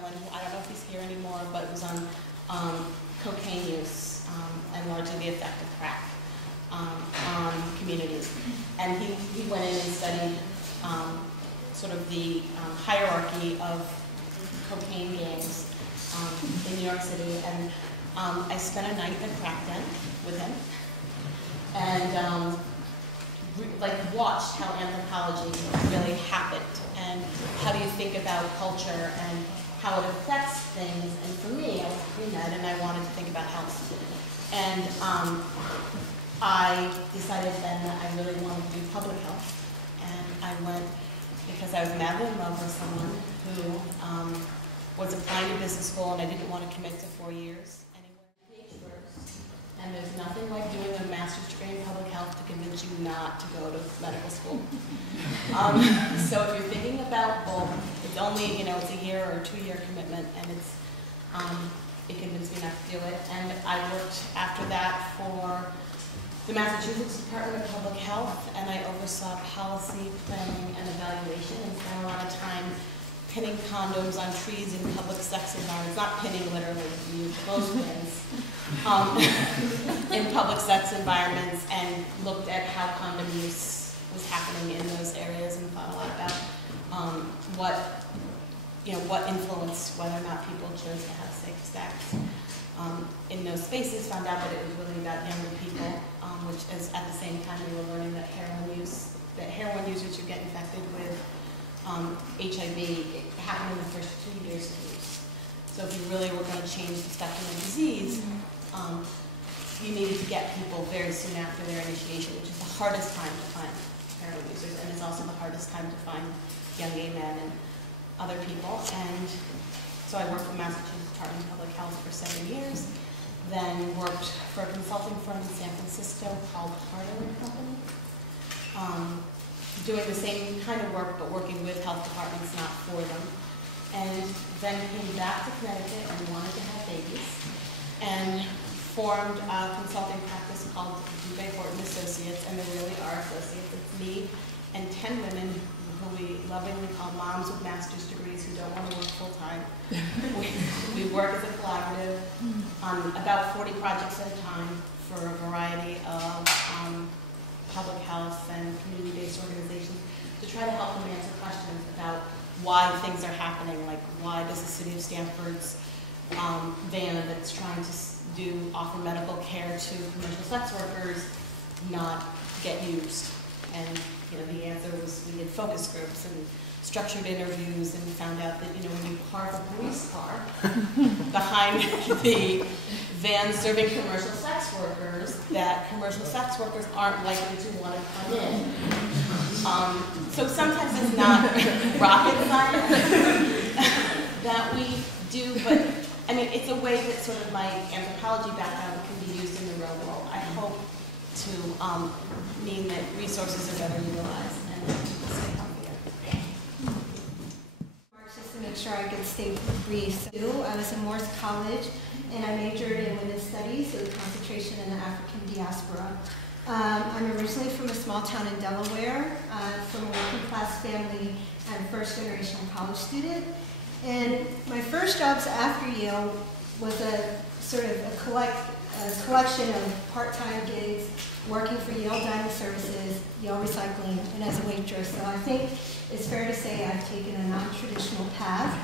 Maryland, who I don't know if he's here anymore, but it was on cocaine use and largely the effect of crack on communities. And he went in and studied sort of the hierarchy of cocaine gangs in New York City. And I spent a night at crack den with him, and like watched how anthropology really happened, and how do you think about culture and how it affects things. And for me, I was pre-med and I wanted to think about health. And I decided then that I really wanted to do public health. And I went because I was madly in love with someone who was applying to business school, and I didn't want to commit to 4 years. And there's nothing like doing a master's degree in public health to convince you not to go to medical school. So if you're thinking about both, it's only, it's a year or 2-year commitment, and it convinced me not to do it. And I worked after that for the Massachusetts Department of Public Health, and I oversaw policy, planning, and evaluation, and spent a lot of time pinning condoms on trees in public sex environments, not pinning literally, you use clothespins, in public sex environments, and looked at how condom use was happening in those areas, and thought a lot about what influenced whether or not people chose to have safe sex in those spaces. Found out that it was really about younger people, which is at the same time we were learning that heroin users who get infected with HIV, it happened in the first 2 years of use. So if you really were going to change the spectrum of disease, you needed to get people very soon after their initiation, which is the hardest time to find heroin users, and it's also the hardest time to find young gay men and other people. And so I worked for Massachusetts Department of Public Health for 7 years, then worked for a consulting firm in San Francisco called Carter & Company, doing the same kind of work, but working with health departments, not for them. And then came back to Connecticut and wanted to have babies, and formed a consulting practice called Dubé Horton Associates, and they really are associates. It's me and 10 women who we lovingly call moms with master's degrees who don't want to work full-time. We work as a collaborative on about 40 projects at a time for a variety of public health and community-based organizations to try to help them answer questions about why things are happening, like why does the city of Stamford's van that's trying to offer medical care to commercial sex workers not get used. And the answer was we did focus groups and structured interviews, and found out that when you park a police car behind the van serving commercial sex workers, that commercial sex workers aren't likely to want to come in. So sometimes it's not rocket science that we do, but I mean it's a way that sort of my anthropology background can be used in the real world. I hope to mean that resources are better utilized and stay healthier. Just to make sure I could stay brief. So I was in Morris College, and I majored in women's studies with a concentration in the African diaspora. I'm originally from a small town in Delaware, from a working class family and first generation college student. And my first jobs after Yale was a sort of a collection of part-time gigs, working for Yale Dining Services, Yale Recycling, and as a waitress. So I think it's fair to say I've taken a non-traditional path,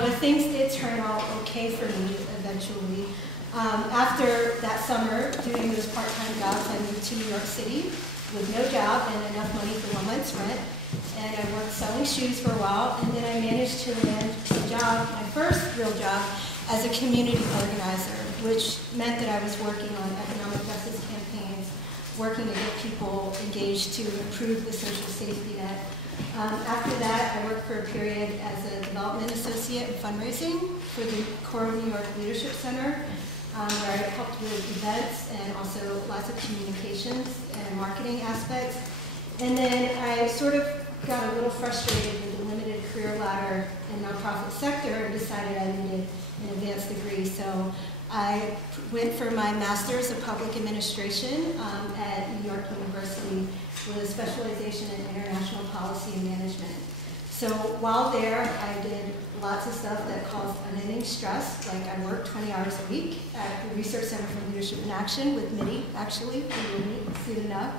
but things did turn out okay for me eventually. After that summer, doing those part-time jobs, I moved to New York City with no job and enough money for 1 month's rent. And I worked selling shoes for a while, and then I managed to land a job, my first real job, as a community organizer, which meant that I was working on economic justice campaigns, working to get people engaged to improve the social safety net. After that, I worked for a period as a development associate in fundraising for the Core New York Leadership Center, where I helped with events and also lots of communications and marketing aspects. And then I sort of got a little frustrated with the limited career ladder in the nonprofit sector and decided I needed an advanced degree. So I went for my Master's of Public Administration at New York University with a specialization in international policy and management. So while there, I did lots of stuff that caused unending stress. Like I worked 20 hours a week at the Research Center for Leadership in Action with Mitty, actually, who you'll meet soon enough.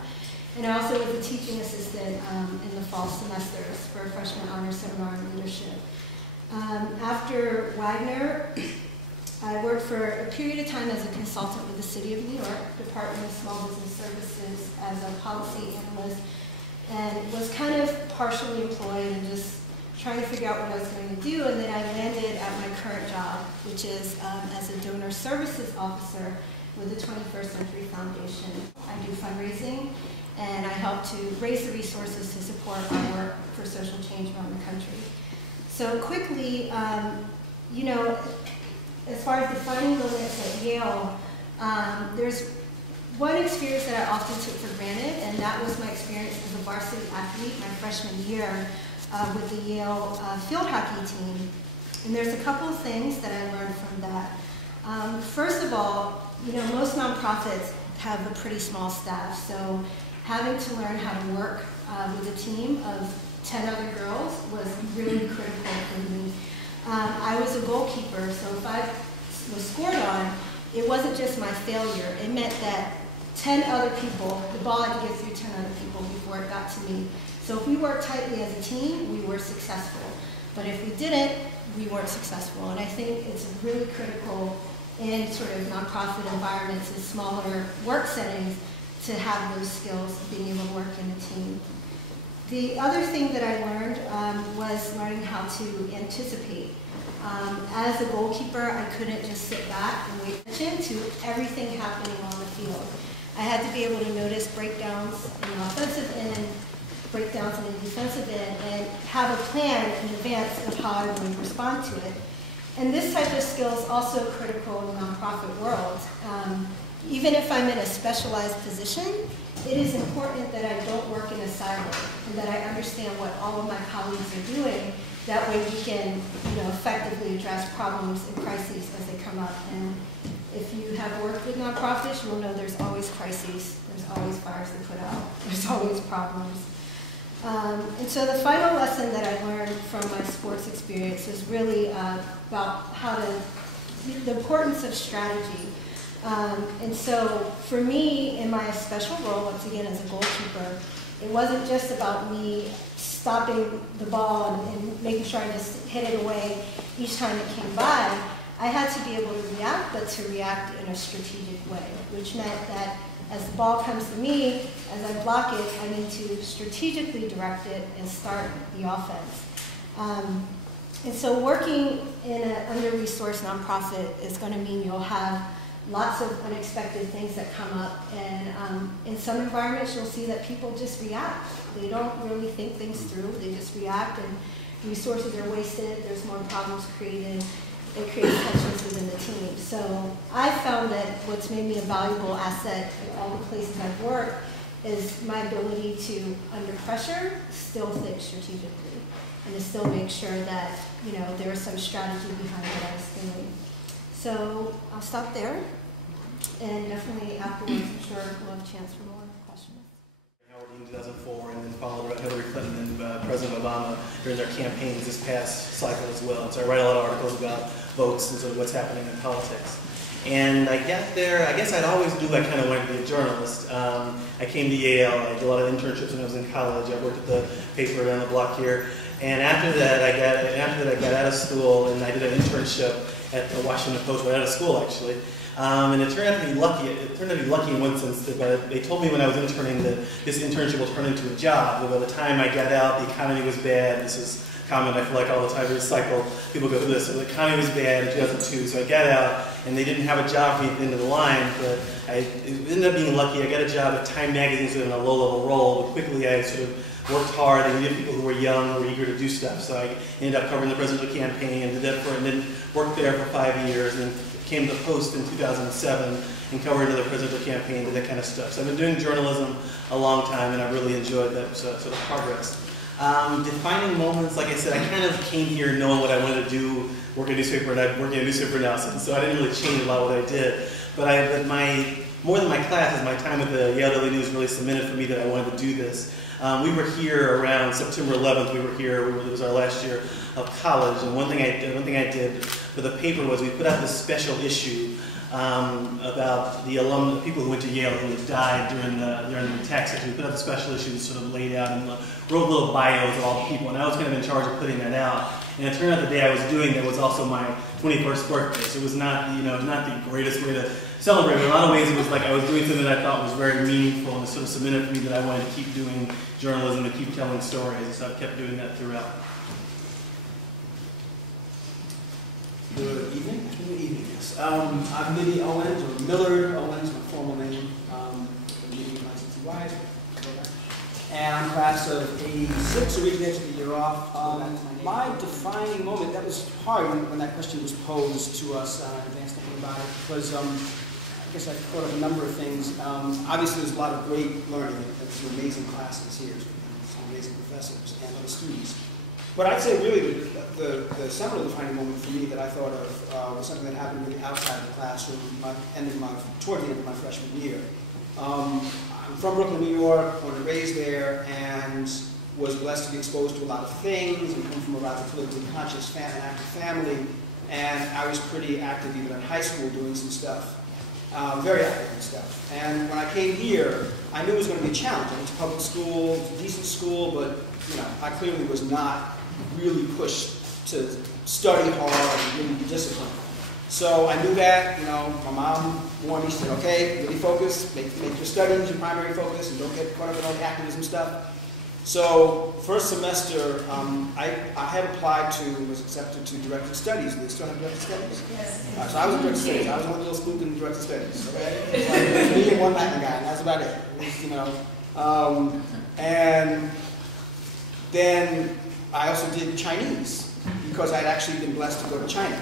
And I also was a teaching assistant in the fall semesters for a freshman honor seminar in leadership. After Wagner, I worked for a period of time as a consultant with the City of New York, Department of Small Business Services, as a policy analyst, and was kind of partially employed and just trying to figure out what I was going to do. And then I landed at my current job, which is as a donor services officer with the 21st Century Foundation. I do fundraising, and I help to raise the resources to support our work for social change around the country. So quickly, you know, as far as defining the limits at Yale, there's one experience that I often took for granted, and that was my experience as a varsity athlete my freshman year with the Yale field hockey team. And there's a couple of things that I learned from that. First of all, you know, most nonprofits have a pretty small staff, so having to learn how to work with a team of 10 other girls was really critical for me. I was a goalkeeper, so if I was scored on, it wasn't just my failure. It meant that 10 other people, the ball had to get through 10 other people before it got to me. So if we worked tightly as a team, we were successful. But if we didn't, we weren't successful. And I think it's really critical in sort of nonprofit environments and smaller work settings to have those skills of being able to work in a team. The other thing that I learned was learning how to anticipate. As a goalkeeper, I couldn't just sit back and wait attention to everything happening on the field. I had to be able to notice breakdowns in the offensive end, breakdowns in the defensive end, and have a plan in advance of how I would respond to it. And this type of skill is also critical in the nonprofit world. Even if I'm in a specialized position, it is important that I don't work in a silo and that I understand what all of my colleagues are doing. That way we can, you know, effectively address problems and crises as they come up. And if you have worked with nonprofits, you'll know there's always crises, there's always fires to put out, there's always problems. And so the final lesson that I learned from my sports experience was really about the importance of strategy. And so for me, in my special role, once again as a goalkeeper, it wasn't just about me stopping the ball and making sure I just hit it away each time it came by. I had to be able to react, but to react in a strategic way, which meant that as the ball comes to me, as I block it, I need to strategically direct it and start the offense. And so working in an under-resourced nonprofit is going to mean you'll have lots of unexpected things that come up, and in some environments you'll see that people just react. They don't really think things through, they just react, and resources are wasted, there's more problems created, it creates tensions within the team. So I found that what's made me a valuable asset in all the places I've worked is my ability to, under pressure, still think strategically, and to still make sure that, you know, there was some strategy behind what I was doing. So I'll stop there, and definitely afterwards, I'm sure we'll have a chance for more questions. Howard in 2004, and then followed by Hillary Clinton and President Obama during their campaigns this past cycle as well. And so I write a lot of articles about votes and sort of what's happening in politics. And I got there, I guess I'd always knew I kind of wanted to be a journalist. I came to Yale, I did a lot of internships when I was in college. I worked at the paper down the block here. And after that, I got out of school and I did an internship at the Washington Post, right out of school actually. And it turned out to be lucky. It turned out to be lucky in one sense, but they told me when I was interning that this internship will turn into a job. But by the time I got out, the economy was bad. This is common, I feel like, all the time in this cycle. People go through this. So the economy was bad in 2002. So I got out, and they didn't have a job for me at the end of the line. But it ended up being lucky. I got a job at Time Magazine, sort of in a low-level role. But quickly, I sort of worked hard. They needed people who were young, who were eager to do stuff. So I ended up covering the presidential campaign and did that and then worked there for 5 years. And came to the Post in 2007 and covered another presidential campaign, did that kind of stuff. So I've been doing journalism a long time, and I really enjoyed that sort of progress. Defining moments, like I said, I kind of came here knowing what I wanted to do, work in a newspaper, and I'm working in a newspaper now, so I didn't really change a lot of what I did. But more than my classes, my time with the Yale Daily News really cemented for me that I wanted to do this. We were here around September 11th. We were here. It was our last year of college, and one thing I did for the paper was we put out this special issue about the alum, the people who went to Yale who had died during the attack section. We put out the special issue that sort of laid out and wrote little bios of all the people, and I was kind of in charge of putting that out. And it turned out the day I was doing that was also my 21st birthday, so it was not, not the greatest way to celebrate, but in a lot of ways it was like I was doing something that I thought was very meaningful, and it sort of cemented for me that I wanted to keep doing journalism and keep telling stories, and so I've kept doing that throughout. Good evening. Good evening, yes. I'm Minnie Owens, or Millard Owens, my formal name. I'm UNCTY, and I'm class of '86, originated the year off. My defining moment, that was hard when that question was posed to us in advance thinking about it, because I guess I thought of a number of things. Obviously, there's a lot of great learning. There's some amazing classes here, some amazing professors and other students. But I'd say really the seminal defining moment for me that I thought of was something that happened really outside the classroom toward the end of my freshman year. I'm from Brooklyn, New York, born and raised there, and was blessed to be exposed to a lot of things and come from a rather politically conscious and active family. And I was pretty active even in high school doing some stuff, very active in stuff. And when I came here, I knew it was going to be a challenge. I went to public school, it was a decent school, but I clearly was not really pushed to study hard and really be disciplined. So I knew that, my mom warned me, she said, okay, really focus, make your studies your primary focus, and don't get caught up in all the activism stuff. So first semester, I had applied was accepted to directed studies. Do they still have directed studies? Yes. So I was in directed studies. I was one little spook in directed studies, okay? It was me and one Latin guy, and that's about it. And then I also did Chinese, because I'd actually been blessed to go to China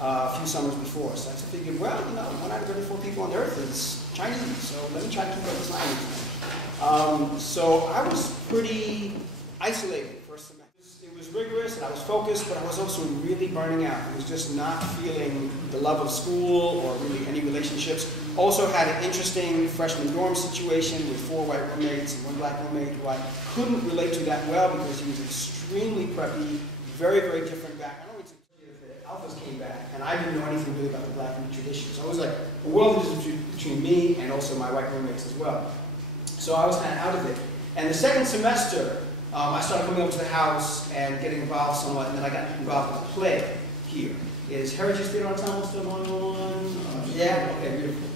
a few summers before. So I figured, well, 1 out of every 4 people on the earth is Chinese, so let me try to keep up this language. So I was pretty isolated first semester. It was rigorous and I was focused, but I was also really burning out. I was just not feeling the love of school or really any relationships. Also had an interesting freshman dorm situation with 4 white roommates and 1 black roommate who I couldn't relate to that well because he was extremely preppy, very, very different background. Alphas came back, and I didn't know anything really about the black tradition. So it was like a world between me and also my white roommates as well. So I was kind of out of it. And the second semester, I started coming over to the house and getting involved somewhat, and then I got involved with a play here. Is Heritage Theater Ensemble still going on? Yeah? Okay, beautiful.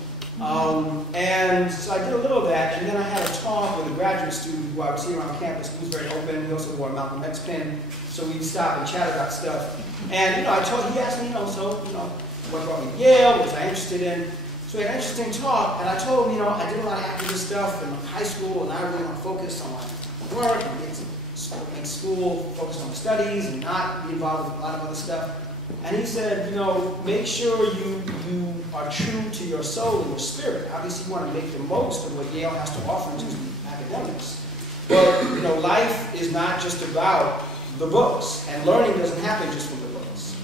And so I did a little of that, and then I had a talk with a graduate student who I was here on campus. He was very open. He also wore a Malcolm X pin, so we'd stop and chat about stuff. And he asked me, what brought me to Yale, what was I interested in? So we had an interesting talk, and I told him, I did a lot of activist stuff in high school, and I really want to focus on my work and make school focus on my studies and not be involved with a lot of other stuff. And he said, make sure you are true to your soul and your spirit. Obviously, you want to make the most of what Yale has to offer in terms of academics. But, life is not just about the books, and learning doesn't happen just from the books.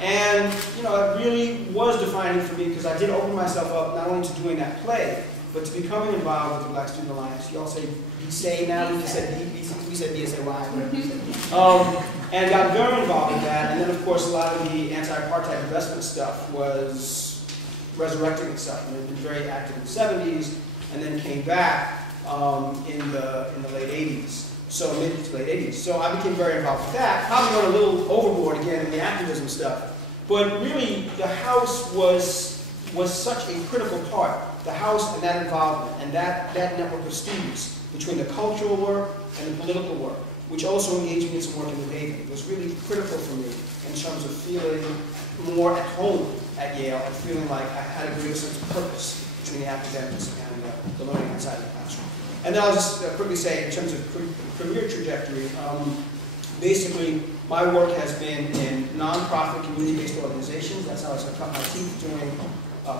And, it really was defining for me because I did open myself up not only to doing that play, but to becoming involved with the Black Student Alliance. You all say BSA now, we said BSAY, whatever you said. And got very involved with that, and then of course a lot of the anti-apartheid investment stuff was resurrecting itself. And it had been very active in the 70s, and then came back in the late 80s, so mid to late 80s. So I became very involved with that, probably went a little overboard again in the activism stuff. But really, the house was such a critical part. The house and that involvement, and that network of students between the cultural work and the political work, which also engaged me in some work in the Navy. It was really critical for me in terms of feeling more at home at Yale and feeling like I had a greater sense of purpose between the academics and the learning outside the classroom. And then I'll just quickly say, in terms of career trajectory, basically my work has been in nonprofit community-based organizations. That's how I sort of cut my teeth doing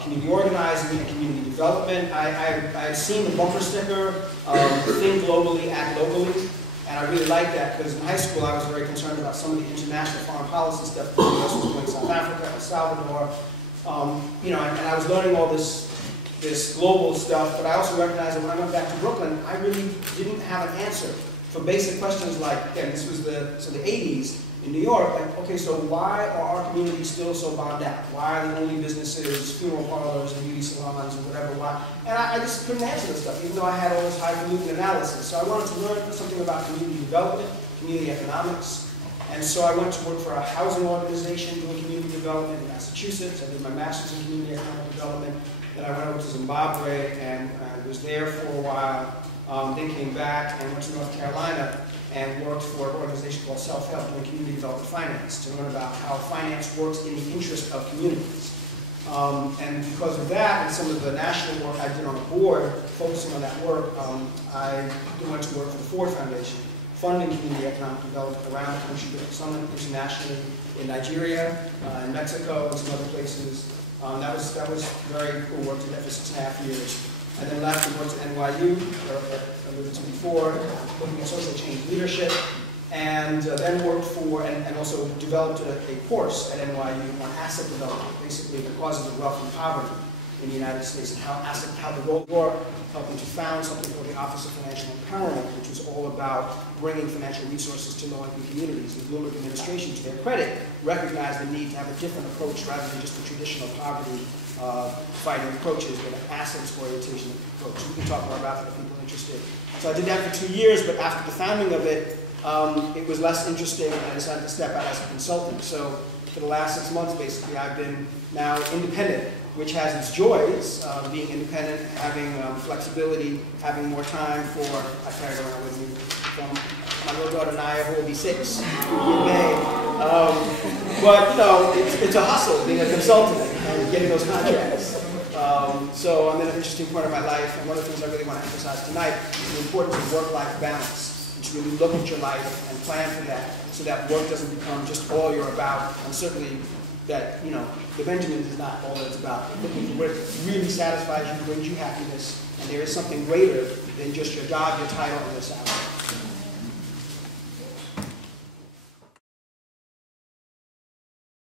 community organizing and community development. I've seen the bumper sticker, think globally, act locally. And I really like that because in high school I was very concerned about some of the international foreign policy stuff that the U.S. was doing in South Africa, El Salvador, and I was learning all this this global stuff, but I also recognized that when I went back to Brooklyn, I really didn't have an answer for basic questions like, again, this was the 80s in New York, like, okay, so why are our communities still so bombed out? Why are the only businesses, funeral parlors and beauty salons and whatever, why? And I just couldn't answer this stuff, even though I had all this highfalutin analysis. So I wanted to learn something about community development, community economics, and so I went to work for a housing organization doing community development in Massachusetts. I did my master's in community economic development. Then I went over to Zimbabwe and I was there for a while. Then came back and went to North Carolina and worked for an organization called Self-Help doing community development finance to learn about how finance works in the interest of communities. And because of that and some of the national work I did on the board, focusing on that work, I went to work for the Ford Foundation, funding community economic development around the country, some internationally in Nigeria, in Mexico, and some other places. That was very cool work to get for 6.5 years. And then left and worked at NYU, where I alluded to before, looking at social change leadership, and then worked for, and also developed a course at NYU on asset development, basically the causes of wealth and poverty in the United States, and how the role of helping to found something called the Office of Financial Empowerment, which was all about bringing financial resources to low-income communities. The Bloomberg administration, to their credit, recognized the need to have a different approach rather than just the traditional poverty fighting approaches, but an assets orientation approach. We can talk more about that if people are interested. So I did that for 2 years, but after the founding of it, it was less interesting, and I decided to step out as a consultant. So for the last 6 months, basically, I've been now independent, which has its joys, being independent, having flexibility, having more time for, I carry it around with me, from my little daughter Naya, who will be 6 in May. But, you know, it's a hustle being a consultant and getting those contracts. So I'm at an interesting point in my life, and one of the things I really want to emphasize tonight is the importance of work-life balance. And to really look at your life and plan for that, so that work doesn't become just all you're about, and certainly that, you know, the Benjamin is not all that it's about. Looking for what really satisfies you, brings you happiness, and there is something greater than just your job, your title, and your salary.